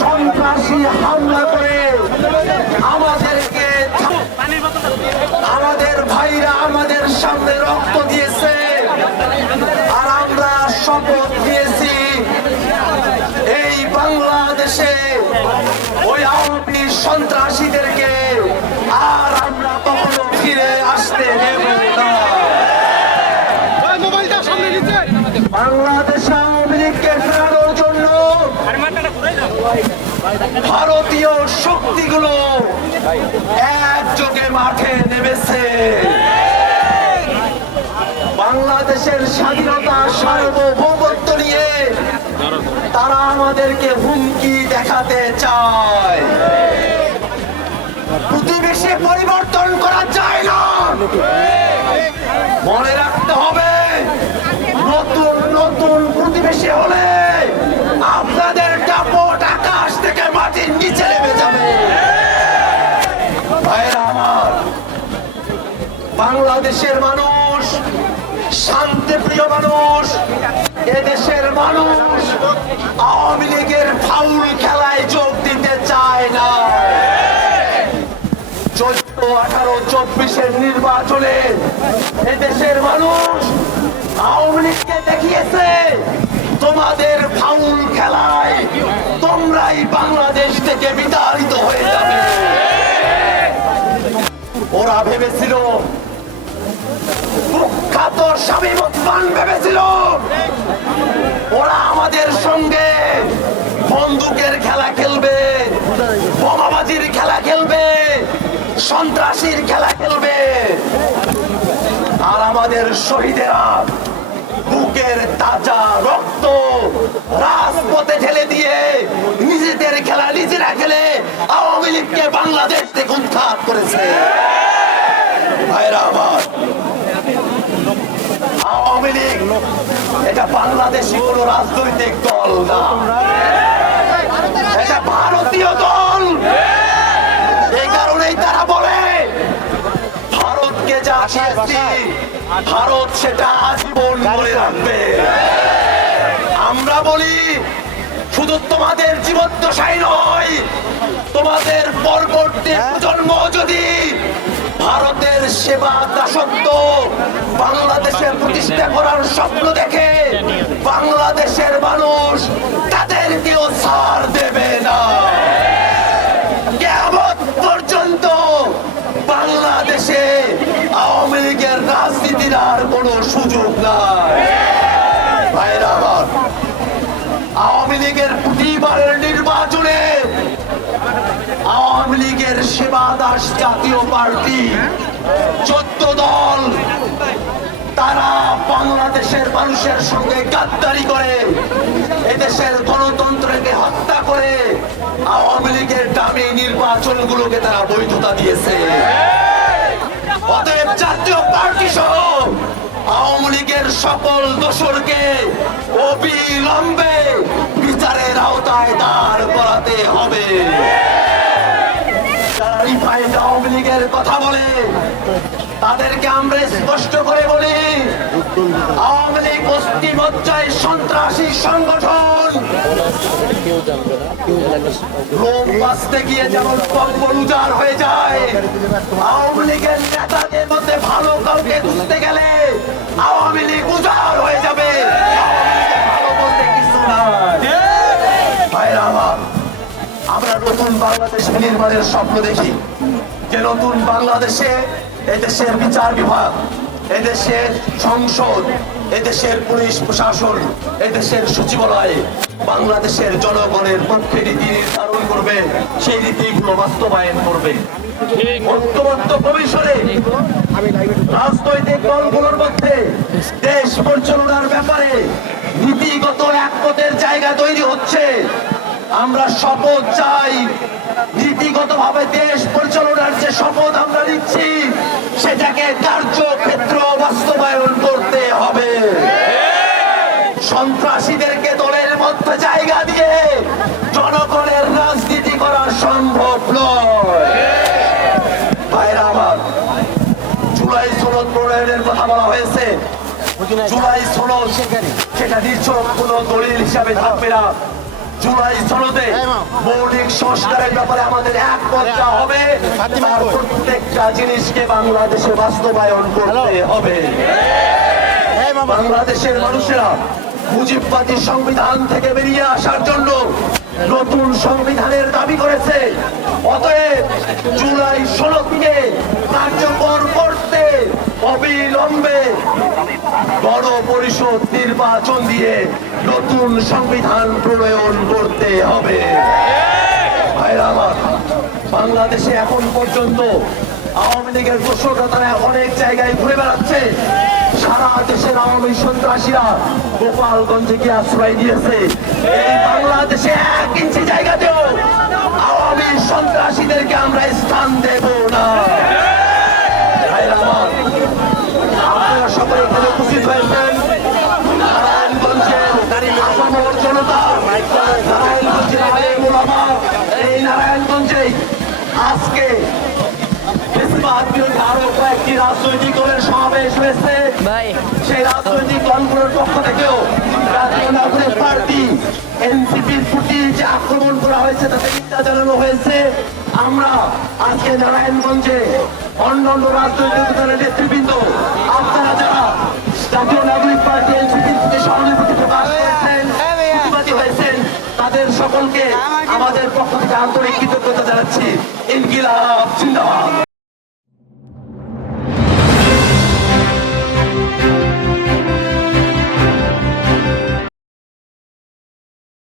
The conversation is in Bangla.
সন্ত্রাসী হামলা করে আমাদের ভাইরা আমাদের সামনে রক্ত দিয়েছে, আর আমরা শপথ নিয়েছি এই বাংলাদেশে ওই আওয়ামী সন্ত্রাসীদেরকে আর আমরা কখনো ফিরে আসতে দেব না। বাংলাদেশ আওয়ামী লীগকে ফেরানোর জন্য ভারতীয় শক্তিগুলো একযোগে মাঠে নেমেছে। বাংলাদেশের স্বাধীনতা সার্বভৌমত্ব নিয়ে তারা আমাদেরকে হুমকি দেখাতে চায়। প্রতিবেশী পরিবর্তন করা যায় না, মনে রাখতে হবে। নতুন নতুন প্রতিবেশী হলে আপনাদের দাপট আকাশ থেকে মাটির নিচে নেমে যাবে। ভাইরা আমার, বাংলাদেশের মানুষ শান্তিপ্রিয় মানুষ, এদেশের মানুষ আওয়ামী লীগের ফাউল খেলায় যোগ দিতে চায় না। 14-18-24 নির্বাচনে এদেশের মানুষ আওয়ামী লীগকে দেখিয়েছে তোমাদের ফাউল খেলায় তোমরাই বাংলাদেশ থেকে বিতাড়িত হয়ে যাবে। ওরা ভেবেছিল, কুখ্যাত শামীম ওসমান ভেবেছিল ওরা আমাদের সঙ্গে বন্দুকের খেলা খেলবে, বোমাবাজির খেলা খেলবে, সন্ত্রাসীর খেলা খেলবে, আর আমাদের শহীদেরা বুকের তাজা রক্ত রাজপথে ঢেলে দিয়ে নিজেদের খেলা নিজেরা খেলে আওয়ামী লীগকে বাংলাদেশ থেকে উৎখাত করেছে। ভাইরা আমার, আওয়ামী লীগ এটা বাংলাদেশি কোন রাজনৈতিক দল না, এটা ভারতীয় দল। এই কারণেই তারা বলে ভারতকে যা দিয়েছি ভারত সেটা আজীবন মনে রাখবে। আমরা বলি শুধু তোমাদের জীবদ্দশাই নয়, তোমাদের পরবর্তী প্রজন্ম যদি ভারতের সেবা দাসত্ব বাংলাদেশে প্রতিষ্ঠা করার স্বপ্ন দেখে, বাংলাদেশের মানুষ তাদেরকেও ছাড় দেবে না। কিয়ামত পর্যন্ত বাংলাদেশে আওয়ামী লীগের রাজনীতির আর কোনো সুযোগ নাই। ভাইরা আমার, আওয়ামী লীগের প্রতিবারের নির্বাচনে আওয়ামী লীগের সেবা দাস জাতীয় পার্টি 14 দল তারা বাংলাদেশের মানুষের সঙ্গে গাদ্দারি করে এদেশের গণতন্ত্রকে হত্যা করে আওয়ামী লীগের দামি নির্বাচনগুলোকে তারা বৈধতা দিয়েছে। অতএব জাতীয় পার্টি সহ আওয়ামী লীগের সকল দোসরকে অবিলম্বে বিচারের আওতায় দাঁড় করাতে হবে। আওয়ামী লীগের কথা বলে তাদেরকে আমরা স্পষ্ট করে বলি, আওয়ামী লীগ গোষ্ঠী পর্যায়ে সন্ত্রাসী সংগঠন। লোক বাঁচতে গিয়ে যেমন কম্বল উজাড় হয়ে যায়, আওয়ামী লীগের নেতাদের মধ্যে ভালো কাউকে খুঁজতে গেলে আওয়ামী লীগ উজাড় হয়ে যাবে। ভালো বলতে কিছু না। ভাইরা আমার, আমরা নতুন বাংলাদেশ নির্মাণের স্বপ্ন দেখি, যে নতুন বাংলাদেশে এদেশের বিচার বিভাগ, এদেশের সংসদ, এদেশের পুলিশ প্রশাসন, এদেশের সচিবালয় বাংলাদেশের জনগণের পক্ষে নীতি নির্ধারণ করবে, সেই নীতিগুলো বাস্তবায়ন করবে। ঐক্যবদ্ধ কমিশনে রাজনৈতিক দলগুলোর মধ্যে দেশ পরিচালনার ব্যাপারে নীতিগত একমতের জায়গা তৈরি হচ্ছে। আমরা শপথ চাই, নীতিগতভাবে দেশ পরিচালনার যে শপথ আমরা নিচ্ছি সেটাকে কার্যক্ষেত্র বাস্তবায়ন করতে হবে। সন্ত্রাসীদেরকে দলের মধ্যে জায়গা দিয়ে জনগণের রাজনীতি করা সম্ভব নয়। ভাইরা আমার, জুলাই সনদ প্রণয়নের কথা বলা হয়েছে। জুলাই সনদ সেটা নিছক কোন দলিল হিসাবে থাকবে না, জুলাই সনদে মৌলিক সংস্কারের ব্যাপারে আমাদের একমত হবে। তার প্রত্যেকটা জিনিসকে বাংলাদেশে বাস্তবায়ন করতে হবে। বাংলাদেশের মানুষেরা মুজিববাদী সংবিধান থেকে বেরিয়ে আসার জন্য নতুন সংবিধানের দাবি করেছে। অতএব জুলাই সনদকে কার্যকর করতে অবিলম্বে গণপরিষদ নির্বাচন দিয়ে নতুন সংবিধান প্রণয়ন করতে হবে। ভাইরা আমার, বাংলাদেশে এখন পর্যন্ত আওয়ামী লীগের দোসররা তারা অনেক জায়গায় ঘুরে বেড়াচ্ছে। সারা দেশের আওয়ামী সন্ত্রাসীরা গোপালগঞ্জে গিয়ে আশ্রয় দিয়েছে। এই বাংলাদেশে 1 ইঞ্চি জায়গাতেও আওয়ামী সন্ত্রাসীদেরকে আমরা স্থান দেব না। ভাইরা আমার, আপনারা সকলে এখানে উপস্থিত হয়েছেন। নারায়ণগঞ্জের আপামর জনতা, নারায়ণগঞ্জের আলেম ওলামা, এই নারায়ণগঞ্জেই আজকে বেশিরভাগ বিরোধী আরো কয়েকটি রাজনৈতিক দলের সমাবেশ হয়েছে। সেই রাজনৈতিক দলগুলোর পক্ষ থেকেও জাতীয় নাগরিক পার্টি এনসিপির প্রতি যে আক্রমণ করা হয়েছে তাতে নিন্দা জানানো হয়েছে। আমরা আজকে নারায়ণগঞ্জে অন্যান্য রাজনৈতিক দলের নেতৃবৃন্দ, আপনারা যারা জাতীয় নাগরিক পার্টি এনসিপির প্রতি সহানুভূতি প্রকাশ করেছেন, প্রতিবাদী হয়েছেন, তাদের সকলকে আমাদের পক্ষ থেকে আন্তরিক কৃতজ্ঞতা জানাচ্ছি। ইনকিলাব জিন্দাবাদ।